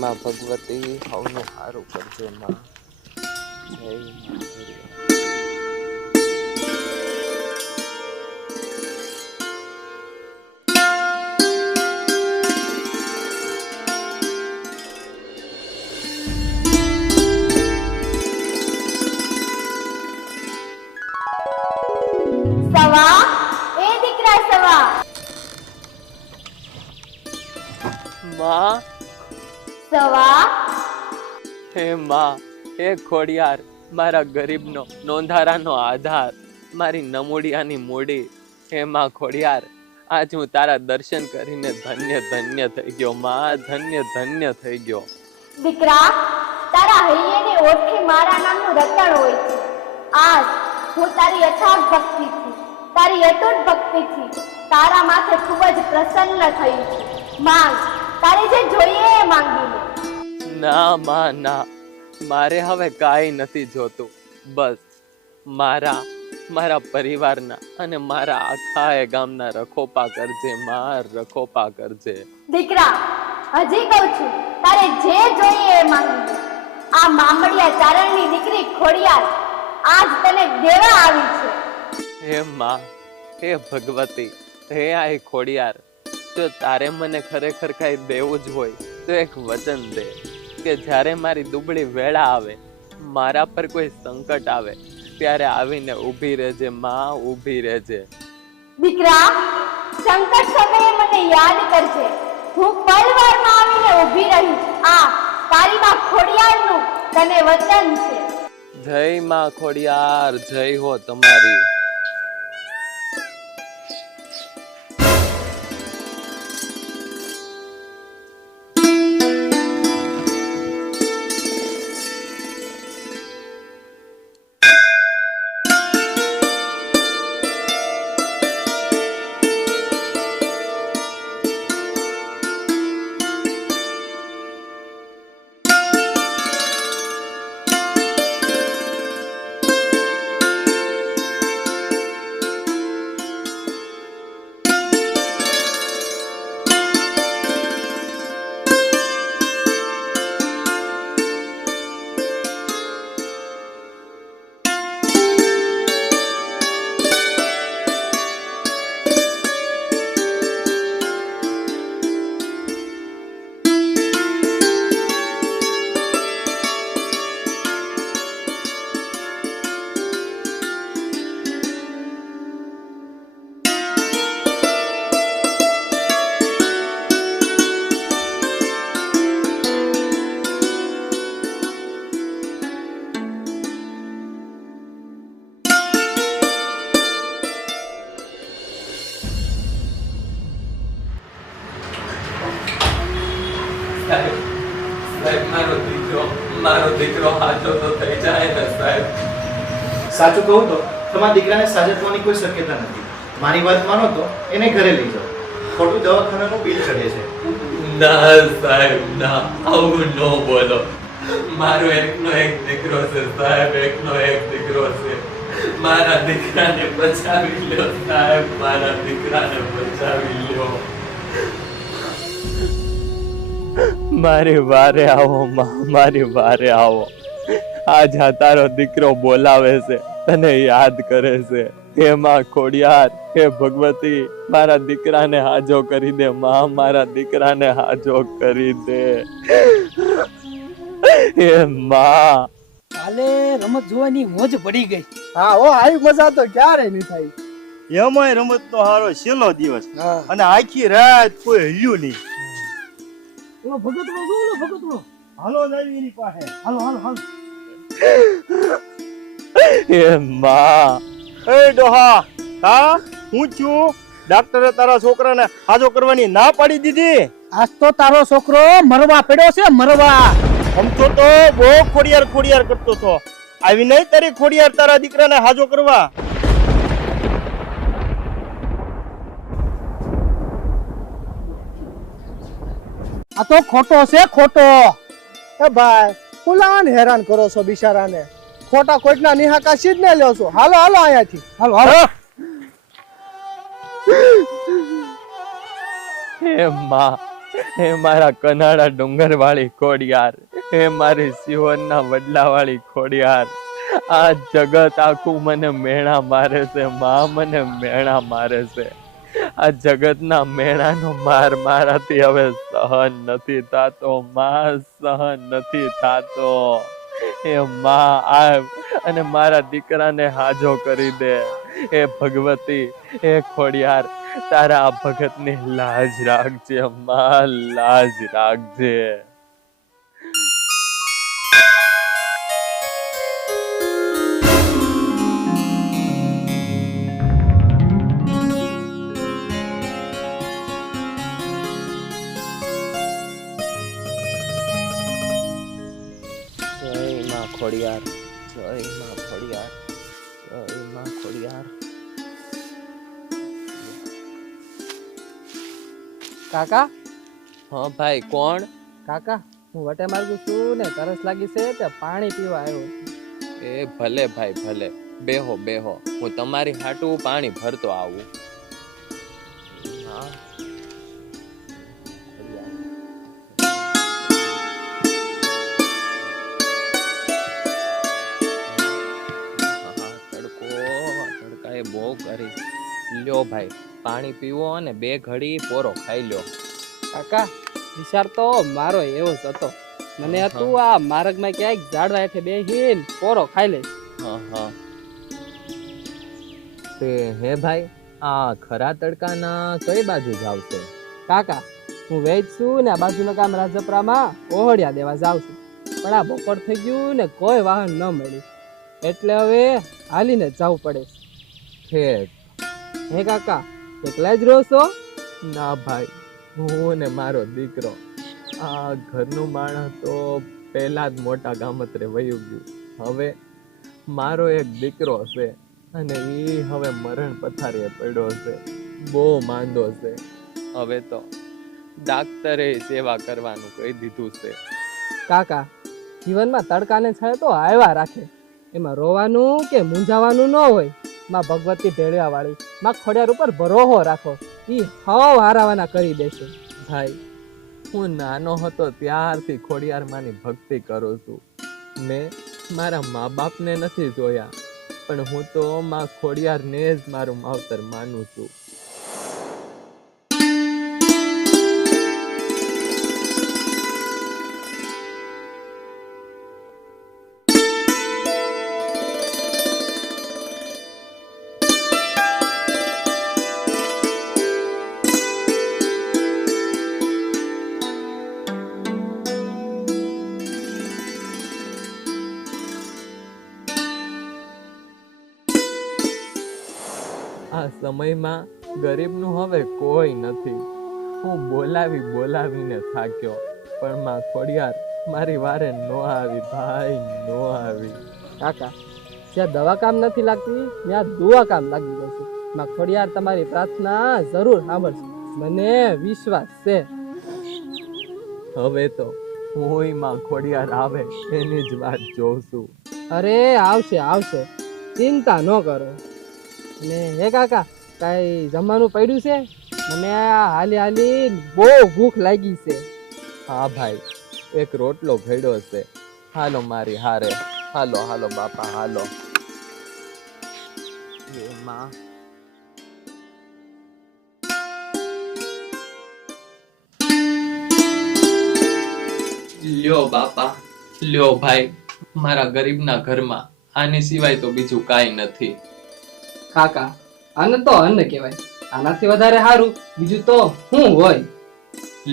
માં ભગવતી હવનું સારું કરજે માં. જય માં ખોડિયાર. સવા એ દીકરા સવા માં સવા હે માં હે ખોડિયાર, મારા ગરીબનો નોંધારાનો આધાર, મારી નમૂડિયાની મૂડી. હે માં ખોડિયાર, આજ હું તારા દર્શન કરીને ધન્ય ધન્ય થઈ ગયો માં, ધન્ય ધન્ય થઈ ગયો. દીકરા, તારા હૈયેને ઓઠે મારા નામનું રતન હોય છે. આજ હું તારી અથાગ ભક્તિથી, તારી અતૂટ ભક્તિથી તારા માથે ખૂબ જ પ્રસન્ન થયું છું. માંગ, તારે જે જોઈએ એ માંગી લે. ના માં ના, મારે હવે કાંઈ નથી જોતું. બસ મારા પરિવારના અને મારા આખા એ ગામના રખોપા કરજે માં, રખોપા કરજે. દીકરા, હજી કહું છું, તારે જે જોઈએ એ માંગી લે. આ મામડિયા ચારણની દીકરી ખોડિયાર આજ તને દેવા આવી છે. હે માં, હે ભગવતી, હે આઈ ખોડિયાર, જો તારે મને ખરેખર કાંઈ દેવું જ હોય તો એક વચન દે કે જ્યારે મારી દુબળી વેળા આવે, મારા પર કોઈ સંકટ આવે, ત્યારે આવીને ઊભી રહેજે માં, ઊભી રહેજે. દીકરા, સંકટ સમયે મને યાદ કરજે. હું પલવારમાં આવીને ઊભી રહીશ. આ તારી માં ખોડિયારનું તને વચન છે. જય માં ખોડિયાર, જય હો તમારી. મારો દીકરો સાચો તો થઈ જાય ને સાહેબ. સાચું કહું તો તમારા દીકરાને સાજા થવાની કોઈ શક્યતા નથી. મારી વાત માનો તો એને ઘરે લઈ જાઓ. ખોટું દવાખાનાનું બિલ ચડે છે. ના સાહેબ ના, આવું ન બોલો. મારો એકનો એક દીકરો છે સાહેબ, એકનો એક દીકરો છે. મારા દીકરાને બચાવી લ્યો સાહેબ, મારા દીકરાને બચાવી લ્યો. મારી વારે આવો માં, મારી વારે આવો. આજ આ તારો દીકરો બોલાવે છે, તને યાદ કરે છે. હે માં ખોડિયાર, હે ભગવતી, મારા દીકરાને હાજો કરી દે માં, મારા દીકરાને હાજો કરી દે. હે માં. કાલે રમત જોવાની મોજ પડી ગઈ. હા ઓ, આવી મજા તો ક્યારે નહીં થાય. એમાંય રમત નો હારો છેલ્લો દિવસ અને આખી રાત કોઈ હલ્યું નહીં. ઓલો ભગતડો જો, ઓલો ભગતડો. હાલો જાવી એની પાસે. હાલો હાલો હાલો. હે માં. એ ડોહા, હા હું છું? ડાક્ટરે તારા છોકરાને હાજો કરવાની ના પાડી દીધી. આજ તો તારો છોકરો મરવા પડ્યો છે, મરવા. સમજો તો બહુ ખોડિયાર કરતો હતો. આવી નહીં તારી ખોડિયાર તારા દીકરાને હાજો કરવા. આ તો ખોટો છે, ખોટો. એ ભાઈ, પુલાવાને હેરાન કરો છો બિચારાને. ખોટા કોઈકના નિહાકા સીધ ને લ્યો છો. હાલો હાલો અહીંયાથી. હાલો હાલો. હે માં, હે મારા કનાડા ડુંગર વાળી ખોડિયાર, હે મારી સિહોરના વડલા વાળી ખોડિયાર, આ જગત આખું મને મેણા મારે છે માં, મને મેણા મારે છે. આ જગતના મેણાનો માર મારાથી હવે સહન નથી થાતો માં, સહન નથી થાતો. એ માં આવ અને મારા દીકરાને હાજો કરી દે. એ ભગવતી, એ ખોડિયાર, તારા આ ભગતની લાજ રાખજે માં, લાજ રાખજે. જય માં ખોડિયાર, જય માં ખોડિયાર, જય માં ખોડિયાર. કાકા હા ભાઈ, કોણ? કાકા હું વટે માર્ગુ છું ને તરસ લાગી છે તે પાણી પીવા આવ્યો. એ ભલે ભાઈ ભલે, બેહો બેહો, હું તમારી હાટું પાણી ભરતો આવું. હા. તડકાએ બહુ કરી. લ્યો ભાઈ, પાણી પીવો અને 2 ઘડી પોરો ખાઈ લ્યો. કાકા વિચાર તો મારો એવો જ હતો. મને હતું આ માર્ગમાં ક્યાંક ઝાડવા હેઠે બેહીને પોરો ખાઈ લઈશ. હા હા. તે હે ભાઈ, આ ખરા તડકાના કઈ બાજુ જાવ છે? કાકા હું વેચ છું ને આ બાજુના ગામ રાજપરામાં ઓહળિયા દેવા જાઉં છું, પણ આ બપોર થઈ ગયું ને કોઈ વાહન ન મળ્યું, એટલે હવે હાલીને જ જવું પડે છે. હે કાકા એકલા જ રહો છો? ના ભાઈ, હું ને મારો દીકરો. આ ઘરનું માણસ તો પહેલા જ મોટા ગામત્રે વયું ગયું. હવે મારો એક દીકરો છે અને એ હવે મરણ પથારીએ પડ્યો છે, બહુ માંદો છે. હવે તો ડાક્ટરે સેવા કરવાનું કહી દીધું છે. કાકા જીવનમાં તડકાને છાય તો આવ્યા રાખે, એમાં રોવાનું કે મૂંઝાવાનું ન હોય. માં ભગવતી ભેળવા વાળી માં ખોડિયાર ઉપર ભરોસો રાખો, ઈ હવ હારાવાના કરી દેશે. ભાઈ, હું નાનો હતો ત્યારથી ખોડિયાર માની ભક્તિ કરું છું. મેં મારા મા બાપને નથી જોયા, પણ હું તો માં ખોડિયારને જ મારું માવતર માનું છું. આ સમયમાં ગરીબનું હવે કોઈ નથી. હું બોલાવીને થાક્યો, પણ માં ખોડિયાર મારી વારે નો આવી ભાઈ, નો આવી. કાકા જ્યાં દવા કામ નથી લાગતી ત્યાં દુઆ કામ લાગી જશે. માં ખોડિયાર તમારી પ્રાર્થના જરૂર સાંભળશે, મને વિશ્વાસ છે. હવે તો હું માં ખોડિયાર આવે એની જ વાત જોઉં છું. અરે આવશે આવશે, ચિંતા ન કરો. ને હે કાકા કાંઈ જમવાનું પડ્યું છે? મને આ હાલી બહુ ભૂખ લાગી છે. હા ભાઈ, એક રોટલો ઘડ્યો છે. હાલો મારી હારે, હાલો હાલો બાપા હાલો. માં લ્યો બાપા, લ્યો ભાઈ, મારા ગરીબના ઘરમાં આની સિવાય તો બીજું કાંઈ નથી. કાકા આને તો અન્ન કહેવાય, આનાથી વધારે સારું બીજું તો શું હોય?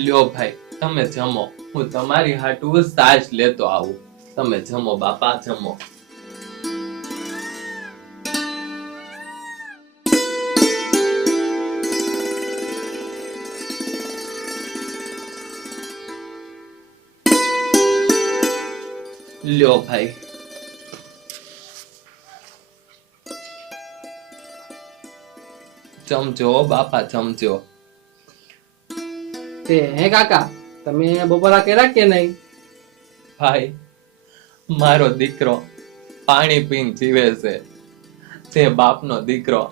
લ્યો ભાઈ, તમે જમો, હું તમારી હાટું સાજ લેતો આવું. તમે જમો બાપા, જમો. લ્યો ભાઈ. જમજો બાપા, જમજો. તે હે કાકા તમે બપોરા કર્યા કે નહીં? ભાઈ, મારો દીકરો પાણી પીને જીવે છે. જે બાપનો દીકરો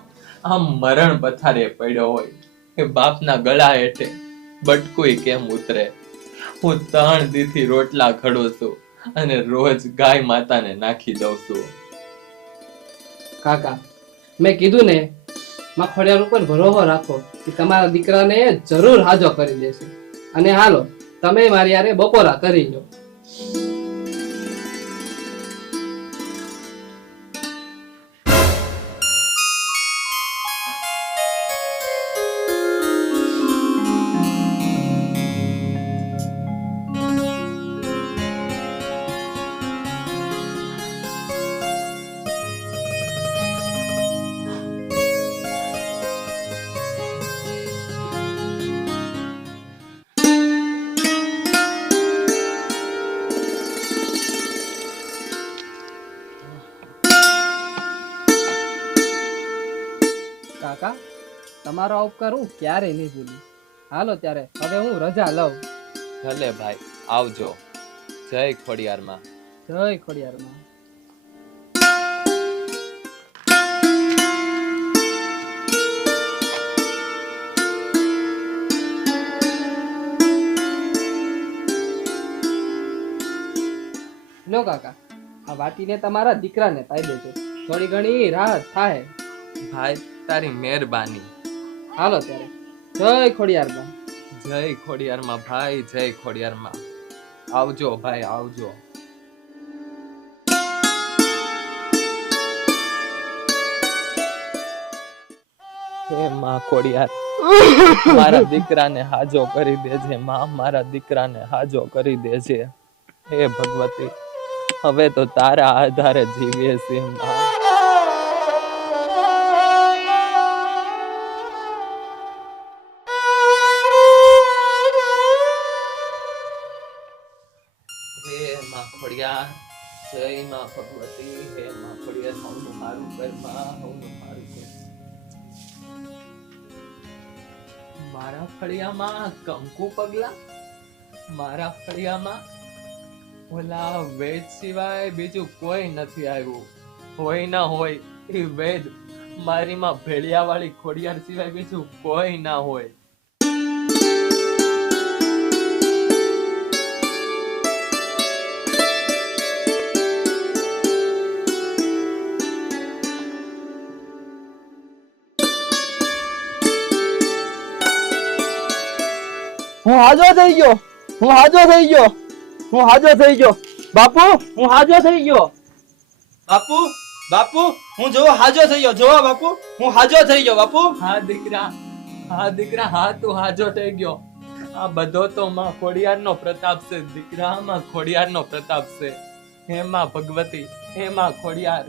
આમ મરણ પથારે પડ્યો હોય, એ બાપના ગળા હેઠે બટકુય કેમ ઉતરે. હું 3 દીથી રોટલા ઘડું છું અને રોજ ગાય માતાને નાખી દઉં છું. કાકા મેં કીધું ને, મખોડિયાર ઉપર ભરોસો રાખો કે તમારા દીકરાને જરૂર હાજો કરી દેશે. અને હાલો તમે મારી યારે બપોરા કરી લો. કાકા તમારો આ ઉપકાર હું ક્યારેય નહીં ભૂલું. હાલો ત્યારે હવે હું રજા લઉં. ભલે ભાઈ, આવજો. જય ખોડિયારમાં. જય ખોડિયારમાં. લો કાકા, આ વાટીને તમારા દીકરાને પાઈ દેજો, થોડી ઘણી રાહત થાય. ભાઈ તારી મહેરબાની. હાલો ત્યારે જય ખોડિયારમાં. જય ખોડિયારમાં ભાઈ, જય ખોડિયારમાં. આવજો ભાઈ, આવજો. હે માં ખોડિયાર, મારા દીકરાને હાજો કરી દેજે માં, મારા દીકરાને હાજો કરી દેજે. હે ભગવતી, હવે તો તારા આધારે જીવીએ છીએ માં. હે માં ખોડિયાર, જય માં ભગવતી. હે માં ખોડિયાર, હવનું મારું કર માં, હવનું મારું કર. મારા ફળિયામાં કંકુ પગલા, મારા ફળિયામાં ઓલા વેદ સિવાય બીજું કોઈ નથી આવ્યું. હોય ના હોય એ વેદ મારી માં ભેળિયા વાળી ખોડિયાર સિવાય બીજું કોઈ ના હોય. હું હાજો થઈ ગયો, હું હાજો થઈ ગયો, હું હાજો થઈ ગયો. બાપુ હું હાજો થઈ ગયો. બાપુ બાપુ હું જોવો હાજો થઈ ગયો. જોવો બાપુ હું હાજો થઈ ગયો. બાપુ હા દીકરા, હા દીકરા, હા તું હાજો થઈ ગયો. આ બધો તો માં ખોડિયારનો પ્રતાપ છે દીકરા, માં ખોડિયારનો પ્રતાપ છે. હે માં ભગવતી, હે માં ખોડિયાર,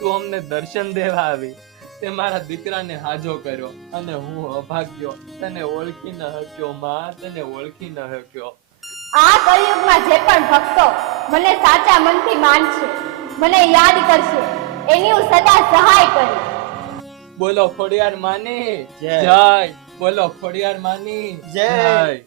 તું અમને દર્શન દેવા આવી, તે મારા દીકરાને હાજો કર્યો અને હું અભાગ્યો, તને ઓળખી ન શક્યો માં, તને ઓળખી ન શક્યો. આ કળિયુગમાં જે પણ ભક્તો મને સાચા મનથી માનશે, મને યાદ કરશે, એની હું સદા સહાય કરીશ. બોલો ખોડિયાર માની જય. જય. બોલો ખોડિયાર માની જય. જય.